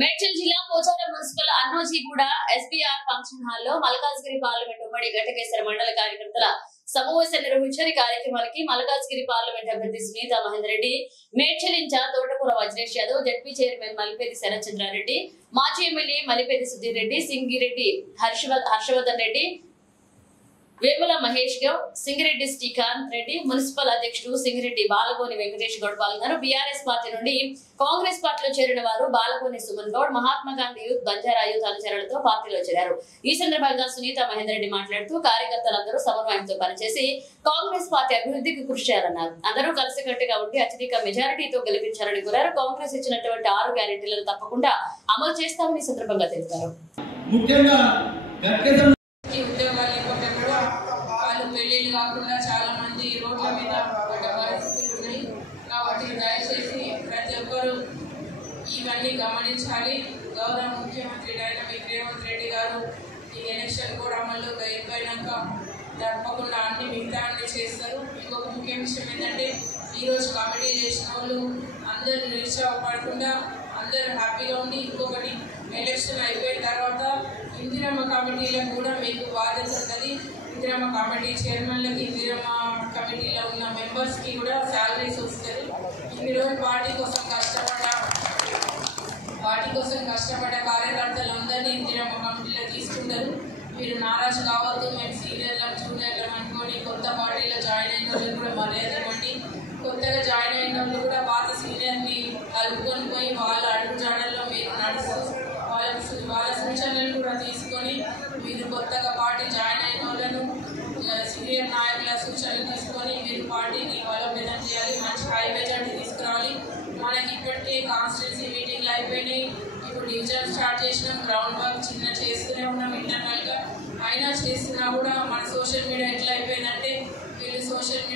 మేడ్చల్ జిల్లా Pocharam municipal Annojiguda SBR function హాల్లో Malkajgiri parliament ఉమ్మడి ఘటకేశ్వర మండల కార్యకర్తల సమావేశం నిర్వహించారు. కార్యక్రమానికి మల్కాజ్గిరి పార్లమెంట్ అభ్యర్థి సునీత మహేందర్ రెడ్డి, మేడ్చల్ ఇన్ఛార్జ్ తోటకూర వజ్రేష్ యాదవ్, జడ్పీ చైర్మన్ మలిపేది శరత్చంద్రారెడ్డి, మాజీ ఎమ్మెల్యే మలిపేది సుధీర్ రెడ్డి, సింగిరెడ్డి హర్షవర్ధన్ రెడ్డి, వేముల మహేష్ గౌడ్, సింగిరెడ్డి శ్రీకాంత్ రెడ్డి, మున్సిపల్ అధ్యక్షుడు సింగిరెడ్డి బాలగోని వెంకటేష్ గౌడ్ పాల్గొన్నారు. బీఆర్ఎస్ పార్టీ నుండి కాంగ్రెస్ పార్టీలో చేరిన వారు బాలగోని సుమన్ గౌడ్, మహాత్మా గాంధీ యూత్, బంజారా యూత్ అనుచరులతో పార్టీలో చేరారు. ఈ సందర్భంగా సునీత మహేందర్ రెడ్డి మాట్లాడుతూ కార్యకర్తలందరూ సమన్వయంతో పనిచేసి కాంగ్రెస్ పార్టీ అభివృద్ధికి కృషి చేయాలన్నారు. అందరూ కలిసికట్టుగా ఉండి అత్యధిక మెజారిటీతో గెలిపించాలని కోరారు. కాంగ్రెస్ ఇచ్చినటువంటి 6 గ్యారెంటీలను తప్పకుండా అమలు చేస్తామని సందర్భంగా తెలిపారు. పెళ్లిళ్ళు కాకుండా చాలా మంది రోడ్ల మీద పడ్డ పరిస్థితులు ఉన్నాయి. కాబట్టి దయచేసి ప్రతి ఒక్కరూ ఇవన్నీ గమనించాలి. గౌరవ ముఖ్యమంత్రి డైనమిక్ రేవంత్ రెడ్డి గారు ఈ ఎలక్షన్ కూడా అమలు అయిపోయినాక తప్పకుండా అన్ని మిగతా అన్ని చేస్తారు. ఇంకొక ముఖ్య విషయం ఏంటంటే ఈరోజు కమిటీ చేసిన వాళ్ళు అందరూ నిరుత్సాహపడకుండా అందరూ హ్యాపీగా ఉండి, ఇంకొకటి ఎలక్షన్ అయిపోయిన తర్వాత ఇందిరమ్మ కమిటీలకు కూడా మీకు బాధ్యత ఉంటుంది. ఇందిరమ్మ కమిటీ చైర్మన్లకి, ఇందిరమ్మ కమిటీలో ఉన్న మెంబర్స్కి కూడా శాలరీస్ వస్తుంది. ఇన్ని రోజులు పార్టీ కోసం కష్టపడ్డ కార్యకర్తలందరినీ ఇందిరమ్మ కమిటీలో తీసుకుంటారు. మీరు నారాజు కావద్దు. మేము సీనియర్లను జూనియర్లను అనుకొని కొత్త పార్టీలో జాయిన్ అయిన వాళ్ళు కూడా మర్యాద ఇవ్వండి. కొత్తగా జాయిన్ అయిన వాళ్ళు కూడా పాత సీనియర్ని కలుపుకొని పోయి వాళ్ళ అడుగు జాడల్లో మీరు నడుస్తూ వాళ్ళ సూచనలు కూడా తీసుకొని మీరు కొత్తగా పార్టీ జాయిన్ అయిన వాళ్ళను సీనియర్ నాయకుల సూచనలు తీసుకొని మీరు పార్టీని బలోపేతం చేయాలి. మంచి హై మెజార్టీ తీసుకురావాలి. మనకి ఇప్పటికే కాన్స్టిట్యున్సీ మీటింగ్లు అయిపోయినాయి. ఇప్పుడు డివిజన్ స్టార్ట్ చేసినాం. గ్రౌండ్ వర్క్ చిన్న చేస్తూనే ఉన్నాం ఇంటర్నల్గా. అయినా చేస్తున్నా కూడా మన సోషల్ మీడియా ఎట్లా అయిపోయిందంటే వీళ్ళు సోషల్